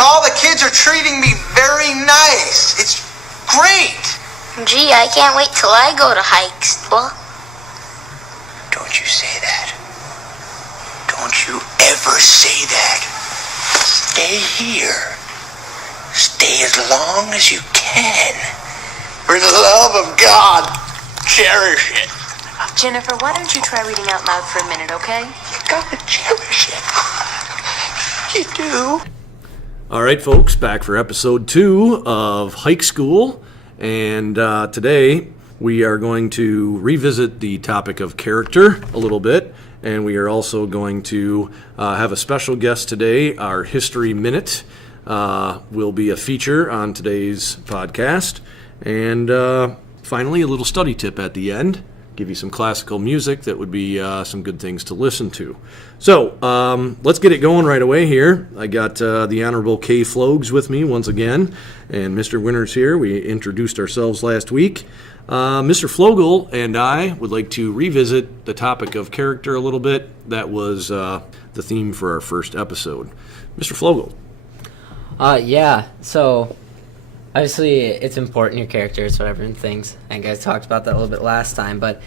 and all the kids are treating me very nice. It's great. Gee, I can't wait till I go to high school. Don't you say that. Don't you ever say that. Stay here. Stay as long as you can. For the love of God, cherish it. Jennifer, why don't you try reading out loud for a minute, okay? You gotta cherish it. You do. All right, folks, back for episode 2 of Hike School. And today we are going to revisit the topic of character a little bit. And we are also going to have a special guest today. Our History Minute will be a feature on today's podcast. And finally, a little study tip at the end. Give you some classical music that would be some good things to listen to. So let's get it going right away here. I got the Honorable Kay Flogues with me once again, and Mr. Winters here. We introduced ourselves last week. Mr. Flogel and I would like to revisit the topic of character a little bit. That was the theme for our first episode. Mr. Flogel. So obviously it's important, your character, it's what everyone thinks. And guys talked about that a little bit last time, but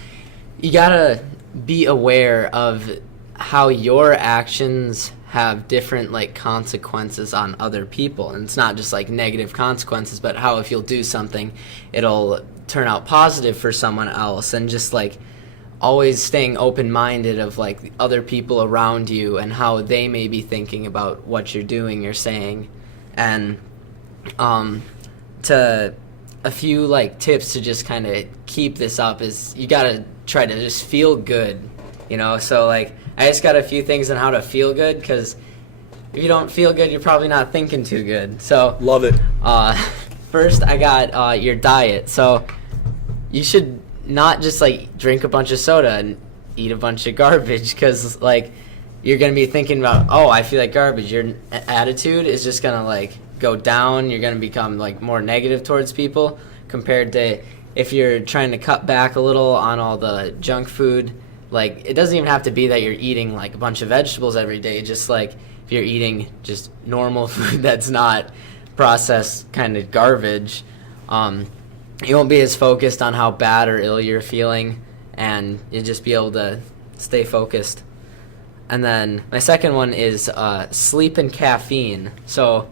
you gotta be aware of how your actions have different consequences on other people. And it's not just negative consequences, but how if you'll do something, it'll turn out positive for someone else. And just always staying open-minded of other people around you and how they may be thinking about what you're doing, you're saying. And to a few tips to just kind of keep this up is you gotta try to just feel good, so I just got a few things on how to feel good, because if you don't feel good, you're probably not thinking too good. So Love it. First I got your diet. So you should not just drink a bunch of soda and eat a bunch of garbage, because you're gonna be thinking about, oh, I feel like garbage. Your attitude is just gonna go down. You're going to become more negative towards people, compared to if you're trying to cut back a little on all the junk food. It doesn't even have to be that you're eating a bunch of vegetables every day. Just if you're eating just normal food that's not processed kind of garbage, you won't be as focused on how bad or ill you're feeling, and you'll just be able to stay focused. And then my second one is sleep and caffeine. So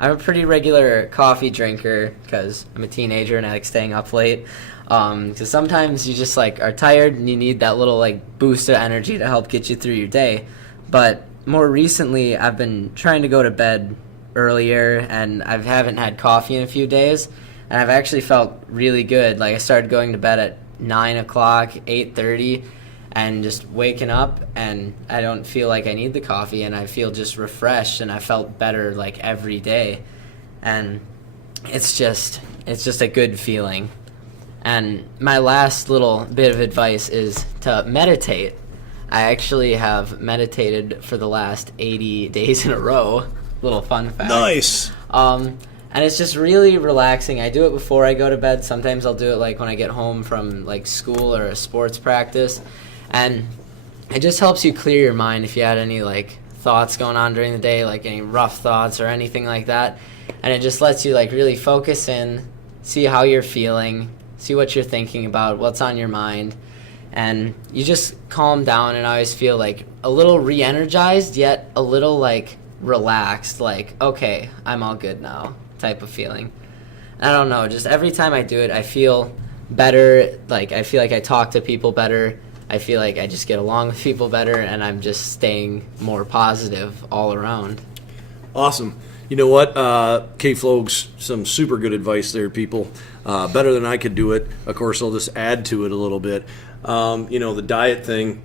I'm a pretty regular coffee drinker because I'm a teenager and I like staying up late. Because sometimes you just are tired and you need that little boost of energy to help get you through your day. But more recently, I've been trying to go to bed earlier, and I haven't had coffee in a few days, and I've actually felt really good. I started going to bed at 9 o'clock, 8:30, and just waking up, and I don't feel like I need the coffee, and I feel just refreshed, and I felt better every day. And it's just a good feeling. And my last little bit of advice is to meditate. I actually have meditated for the last 80 days in a row. Little fun fact. Nice. And it's just really relaxing. I do it before I go to bed. Sometimes I'll do it when I get home from school or a sports practice. And it just helps you clear your mind if you had any thoughts going on during the day, any rough thoughts or anything like that. And it just lets you really focus in, see how you're feeling, see what you're thinking about, what's on your mind. And you just calm down, and I always feel a little re-energized, yet a little relaxed, okay, I'm all good now type of feeling. I don't know, just every time I do it, I feel better. I feel like I talk to people better. I feel like I just get along with people better, and I'm just staying more positive all around. Awesome. You know what? Kay Flogues, some super good advice there, people. Better than I could do it. Of course, I'll just add to it a little bit. The diet thing,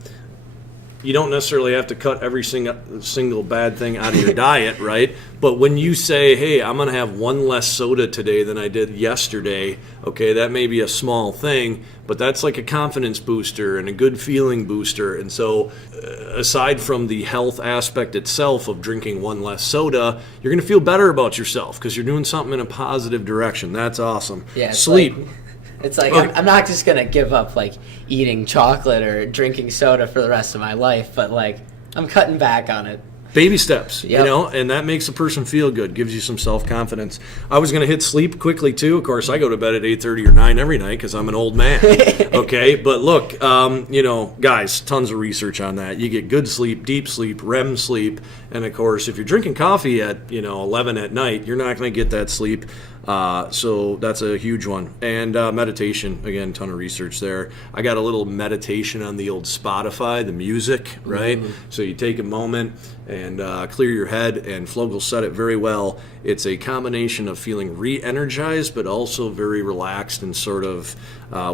you don't necessarily have to cut every single bad thing out of your diet, right? But when you say, hey, I'm going to have one less soda today than I did yesterday, okay, that may be a small thing, but that's a confidence booster and a good feeling booster. And so aside from the health aspect itself of drinking one less soda, you're going to feel better about yourself because you're doing something in a positive direction. That's awesome. Yeah, sleep. It's I'm not just going to give up eating chocolate or drinking soda for the rest of my life, but I'm cutting back on it. Baby steps, Yep. and that makes a person feel good, gives you some self-confidence. I was going to hit sleep quickly, too. Of course, I go to bed at 8:30 or 9 every night because I'm an old man, okay? But look, guys, tons of research on that. You get good sleep, deep sleep, REM sleep, and, of course, if you're drinking coffee at, 11 at night, you're not going to get that sleep. So that's a huge one. And meditation, again, ton of research there. I got a little meditation on the old Spotify, the music, right? So you take a moment and clear your head, and Flogel said it very well. It's a combination of feeling re-energized, but also very relaxed and sort of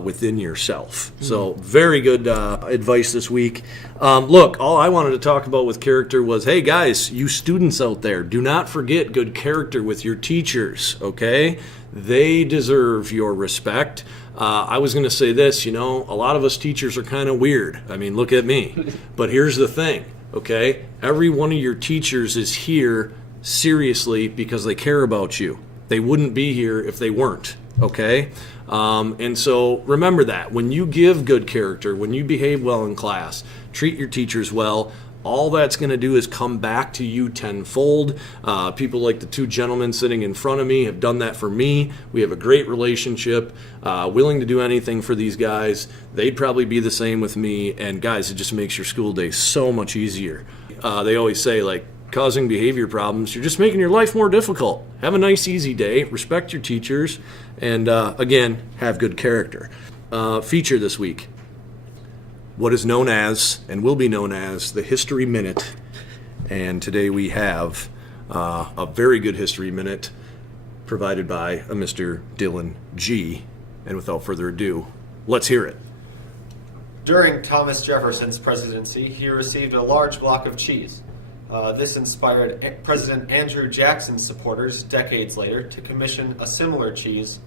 within yourself. So very good advice this week. Look, all I wanted to talk about with character was, hey guys, you students out there, do not forget good character with your teachers, okay? They deserve your respect. I was going to say this, a lot of us teachers are kind of weird. I mean, look at me. But here's the thing, okay? Every one of your teachers is here seriously because they care about you. They wouldn't be here if they weren't, okay? And so remember that. When you give good character, when you behave well in class, treat your teachers well, all that's going to do is come back to you tenfold. People like the two gentlemen sitting in front of me have done that for me. We have a great relationship, willing to do anything for these guys. They'd probably be the same with me. And guys, it just makes your school day so much easier. They always say, like, causing behavior problems, you're just making your life more difficult. Have a nice, easy day. Respect your teachers. And again, have good character. Feature this week. What is known as, and will be known as, the History Minute. And today we have a very good History Minute provided by a Mr. Dylan G. And without further ado, let's hear it. During Thomas Jefferson's presidency, he received a large block of cheese. This inspired President Andrew Jackson's supporters decades later to commission a similar cheese,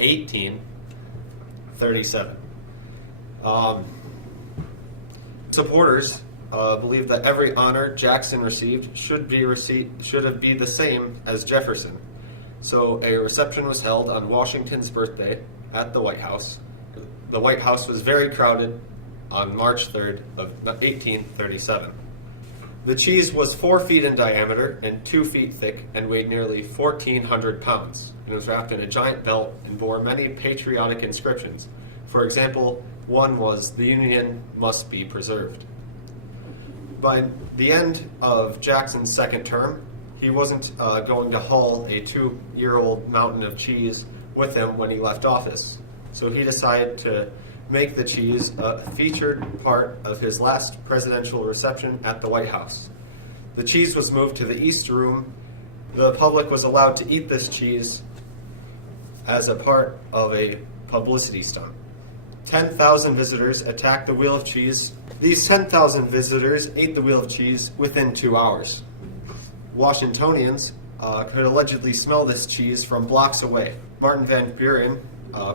1837. Supporters believe that every honor Jackson received should be the same as Jefferson. So a reception was held on Washington's birthday at the White House. The White House was very crowded on March 3rd of 1837. The cheese was 4 feet in diameter and 2 feet thick and weighed nearly 1,400 pounds. It was wrapped in a giant belt and bore many patriotic inscriptions. For example, one was, "The Union must be preserved." By the end of Jackson's second term, he wasn't going to haul a 2-year-old mountain of cheese with him when he left office. So he decided to make the cheese a featured part of his last presidential reception at the White House. The cheese was moved to the East Room. The public was allowed to eat this cheese as a part of a publicity stunt. 10,000 visitors attacked the Wheel of Cheese. These 10,000 visitors ate the Wheel of Cheese within 2 hours. Washingtonians could allegedly smell this cheese from blocks away. Martin Van Buren,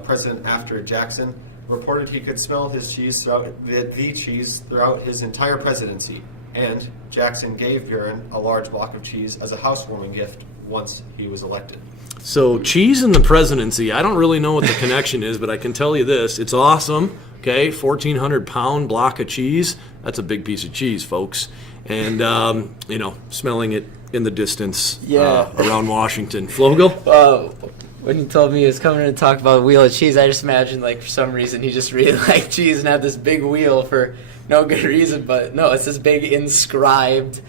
president after Jackson, reported he could smell his cheese throughout his entire presidency, and Jackson gave Buren a large block of cheese as a housewarming gift once he was elected. So cheese in the presidency, I don't really know what the connection is, but I can tell you this, it's awesome, okay? 1,400-pound block of cheese, that's a big piece of cheese, folks. And, smelling it in the distance around Washington. Flogel? When he told me he was coming to talk about a wheel of cheese, I just imagined, like, for some reason, he just really liked cheese and had this big wheel for no good reason. But no, it's this big inscribed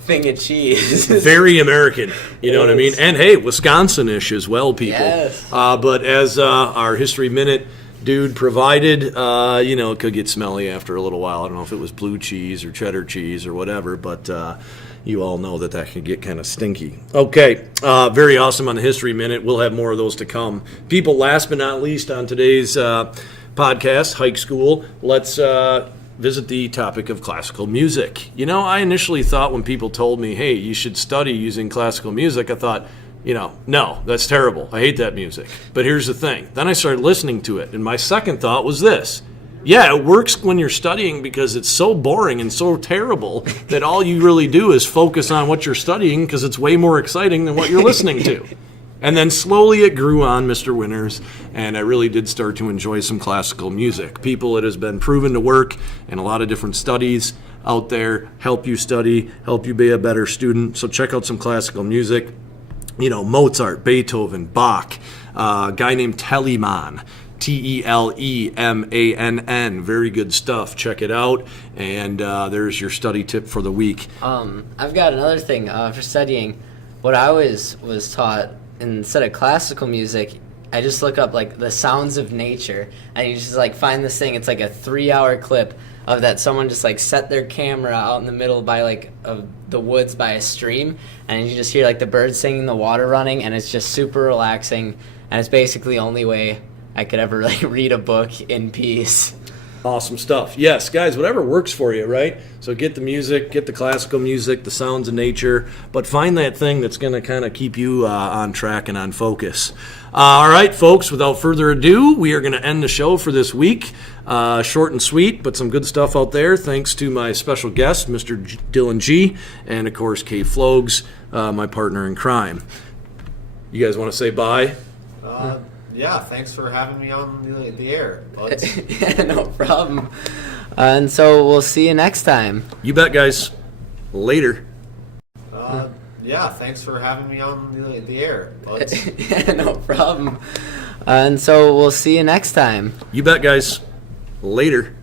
thing of cheese. Very American, you know what I mean? And, hey, Wisconsin-ish as well, people. Yes. But as our History Minute dude provided, it could get smelly after a little while. I don't know if it was blue cheese or cheddar cheese or whatever, but you all know that can get kind of stinky. Okay, very awesome on the History Minute. We'll have more of those to come. People, last but not least on today's podcast, Hike School, let's visit the topic of classical music. I initially thought when people told me, hey, you should study using classical music, I thought, no, that's terrible. I hate that music. But here's the thing. Then I started listening to it, and my second thought was this. Yeah, it works when you're studying because it's so boring and so terrible that all you really do is focus on what you're studying because it's way more exciting than what you're listening to. And then slowly it grew on, Mr. Winters, and I really did start to enjoy some classical music. People, it has been proven to work in a lot of different studies. out there, help you study, help you be a better student. So check out some classical music. You know, Mozart, Beethoven, Bach, a guy named Telemann, Telemann. Very good stuff. Check it out. And there's your study tip for the week. I've got another thing for studying. What I was taught, instead of classical music, I just look up like the sounds of nature, and you just like find this thing. It's like a 3-hour clip of that someone just like set their camera out in the middle by like of the woods by a stream, and you just hear like the birds singing, the water running, and it's just super relaxing. And it's basically the only way I could ever like read a book in peace. Awesome stuff. Yes, guys, whatever works for you, right? So get the music, get the classical music, the sounds of nature, but find that thing that's going to kind of keep you on track and on focus. All right, folks, without further ado, we are going to end the show for this week. Short and sweet, but some good stuff out there. Thanks to my special guest, Mr. Dylan G., and, of course, Kay Flogues, my partner in crime. You guys want to say bye? Yeah, thanks for having me on the air, buds. Yeah, no problem. And so we'll see you next time. You bet, guys. Later. Yeah, thanks for having me on the air, buds. Yeah, no problem. And so we'll see you next time. You bet, guys. Later.